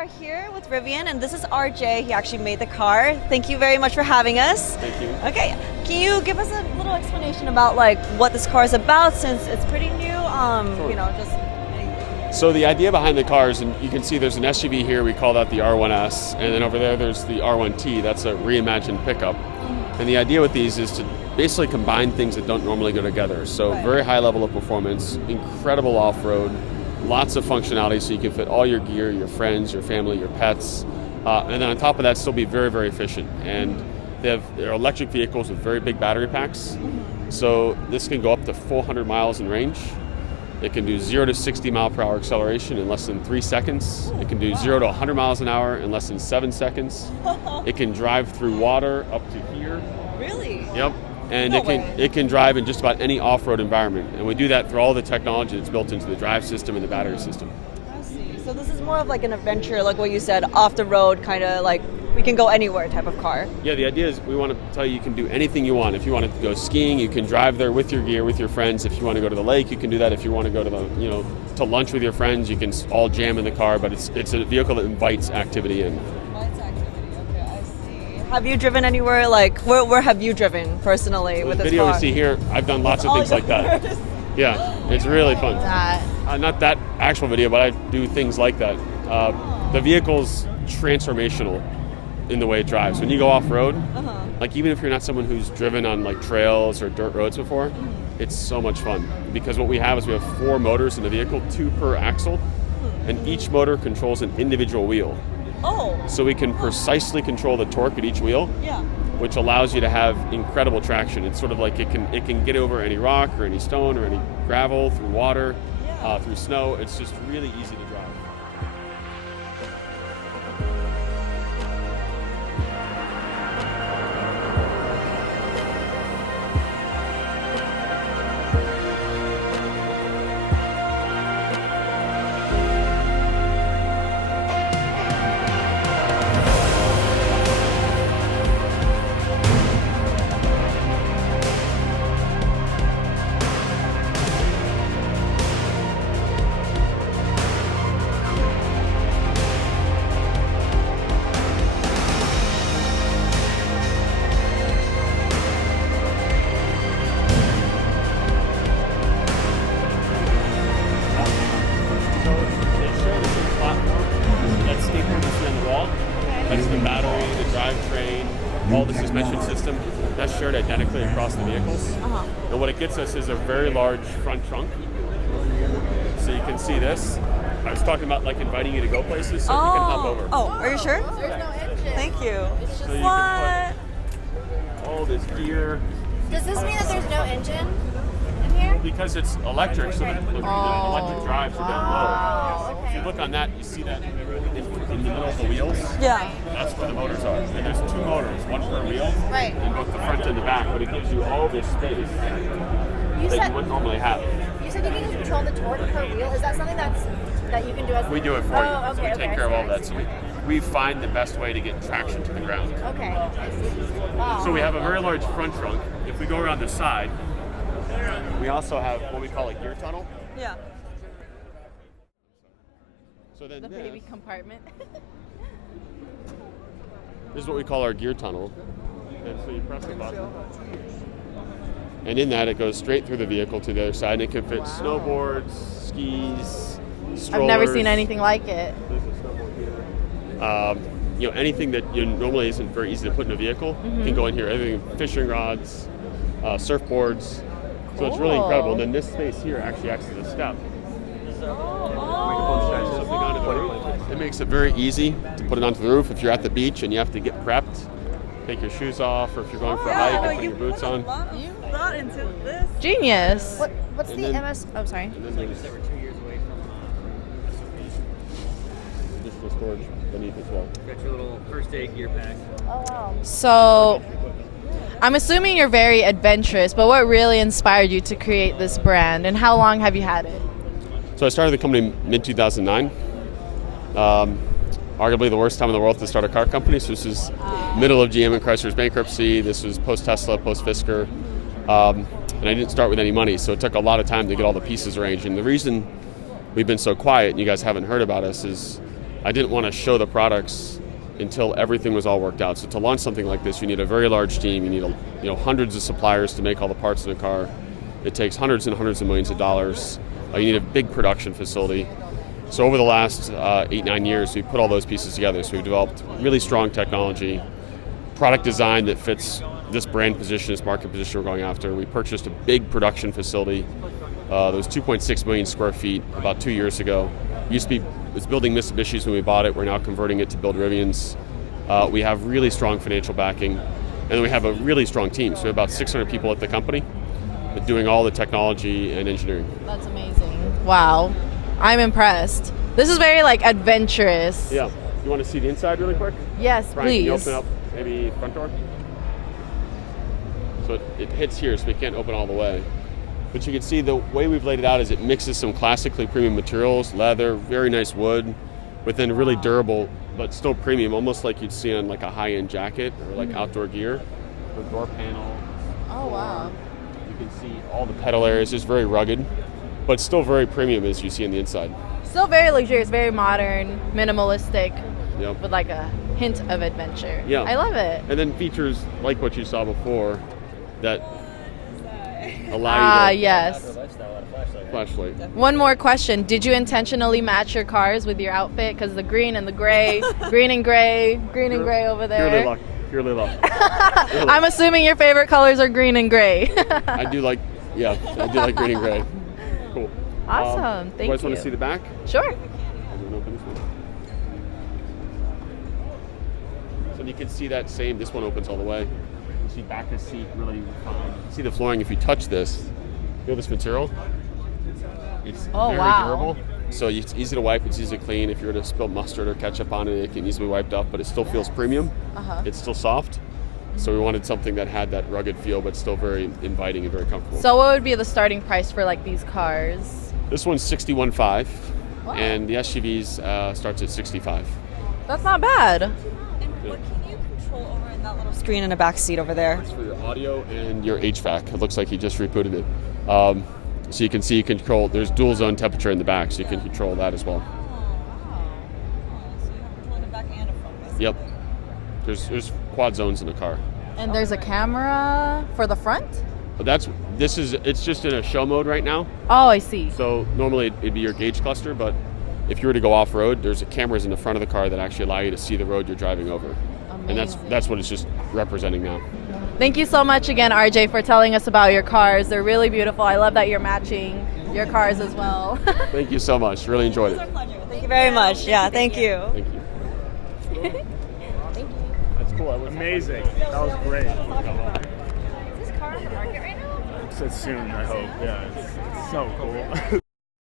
are here with Rivian, and this is RJ. He actually made the car. Thank you very much for having us. Thank you. Okay, can you give us a little explanation about what this car is about, since it's pretty new? Sure. Just anything. So the idea behind the cars, and you can see there's an SUV here, we call that the R1S, and then over there's the R1T, that's a reimagined pickup. And the idea with these is to basically combine things that don't normally go together. So very high level of performance, incredible off-road, lots of functionality so you can fit all your gear, your friends, your family, your pets, and then on top of that still be very, very efficient. And they're electric vehicles with very big battery packs. So this can go up to 400 miles in range. It can do 0 to 60 mile per hour acceleration in less than 3 seconds. It can do 0 to 100 miles an hour in less than 7 seconds. It can drive through water up to here. Really? Yep. And it can drive in just about any off-road environment. And we do that through all the technology that's built into the drive system and the battery system. I see. So this is more of like an adventure, like what you said, off the road, kind of like we can go anywhere type of car. Yeah, the idea is we want to tell you can do anything you want. If you want to go skiing, you can drive there with your gear, with your friends. If you want to go to the lake, you can do that. If you want to go to the, to lunch with your friends, you can all jam in the car. But it's a vehicle that invites activity in. Have you driven anywhere, where have you driven personally with this video car? you see here, I've done lots of things like that. Yeah, it's really fun. Not that actual video, but I do things like that. The vehicle's transformational in the way it drives. When you go off-road, even if you're not someone who's driven on trails or dirt roads before, it's so much fun. Because what we have is we have 4 motors in the vehicle, 2 per axle, and each motor controls an individual wheel. Oh. So we can precisely control the torque at each wheel, which allows you to have incredible traction. It's sort of like it can get over any rock or any stone or any gravel, through water, through snow. It's just really easy to drive. That's the battery, the drivetrain, all the suspension system. That's shared identically across the vehicles. And what it gets us is a very large front trunk. So you can see this. I was talking about inviting you to go places, so you can hop over. Oh, are you sure? There's no engine. Thank you. It's just So you can put all this gear. Does this mean that there's no engine in here? Because it's electric, so the electric drives are down low. Oh, okay. If you look on that, you see that in the middle of the wheels. Yeah. That's where the motors are. And there's 2 motors, one per wheel, Right. in both the front and the back, but it gives you all this space that you wouldn't normally have. You said you can control the torque per wheel. Is that something that you can do as We do it for you. Oh, okay, So we take care of all I that. So we find the best way to get traction to the ground. Okay. I see. Wow. So we have a very large front trunk. If we go around the side, we also have what we call a gear tunnel. Yeah. So then The baby compartment. this is what we call our gear tunnel. And so you press the button. And in that, it goes straight through the vehicle to the other side. And it can fit snowboards, skis, strollers. I've never seen anything like it. There's a snowboard here. Anything that normally isn't very easy to put in a vehicle can go in here. Everything, fishing rods, surfboards. So it's really incredible. And then this space here actually acts as a step. It makes it very easy to put it onto the roof if you're at the beach and you have to get prepped. Take your shoes off, or if you're going for a hike and put your boots on. You thought into this. Genius. What's the MS? Oh, sorry. And then there's additional storage beneath as well. Got your little first aid gear pack. Oh wow. So, I'm assuming you're very adventurous, but what really inspired you to create this brand, and how long have you had it? So I started the company mid-2009. Arguably the worst time in the world to start a car company. So this is middle of GM and Chrysler's bankruptcy. This was post-Tesla, post-Fisker. And I didn't start with any money, so it took a lot of time to get all the pieces arranged. And the reason we've been so quiet and you guys haven't heard about us is I didn't want to show the products until everything was all worked out. So to launch something like this, you need a very large team. You need hundreds of suppliers to make all the parts in a car. It takes hundreds and hundreds of millions of dollars. You need a big production facility. So over the last 8-9 years, we put all those pieces together. So we've developed really strong technology, product design that fits this brand position, this market position we're going after. We purchased a big production facility that was 2.6 million square feet about 2 years ago. It was building Mitsubishis when we bought it. We're now converting it to build Rivians. We have really strong financial backing, and then we have a really strong team. So we have about 600 people at the company doing all the technology and engineering. That's amazing. Wow. I'm impressed. This is very adventurous. Yeah. You want to see the inside really quick? Yes, Brian, can you please. open up maybe front door? So it hits here, so we can't open all the way. But you can see the way we've laid it out is it mixes some classically premium materials, leather, very nice wood, but then really durable, but still premium, almost like you'd see on a high-end jacket or outdoor gear. The door panel. Oh, wow. You can see all the pedal areas. It's very rugged, but still very premium as you see on the inside. Still very luxurious, very modern, minimalistic, Yep. with a hint of adventure. Yeah. I love it. And then features like what you saw before that allow you to Yes. flashlight. One more question. Did you intentionally match your cars with your outfit? Because the green and the gray, green and gray over there. Purely luck. I'm assuming your favorite colors are green and gray. I do like green and gray. Cool. Awesome. Thank you guys you. want to see the back? Sure. I'm gonna open this one. So you can see this one opens all the way. You see back of the seat really fine. You see the flooring, if you touch this, feel this material? It's very durable. So it's easy to wipe, it's easy to clean. If you were to spill mustard or ketchup on it, it can easily be wiped up, but it still feels premium. It's still soft. So we wanted something that had that rugged feel, but still very inviting and very comfortable. So what would be the starting price for these cars? This one's $61,500, Wow. and the SUVs starts at $65,000. That's not bad. And what can you control over in that little screen in the back seat over there? It's for your audio and your HVAC. It looks like he just rebooted it. So you can see there's dual zone temperature in the back, so you can control that as well. So you have control in the back and a front, basically. Yep. There's quad zones in the car. And there's a camera for the front? But it's just in a show mode right now. Oh, I see. So normally it'd be your gauge cluster, but if you were to go off road, there's cameras in the front of the car that actually allow you to see the road you're driving over. Amazing. And that's what it's just representing now. Thank you so much again, RJ, for telling us about your cars. They're really beautiful. I love that you're matching your cars as well. Thank you so much. Really enjoyed it. It's our pleasure. Thank you very much. Yeah, thank you. Thank you. That's cool. Amazing. That was great. Is this car on the market right now? Soon, I hope. Yeah, it's so cool.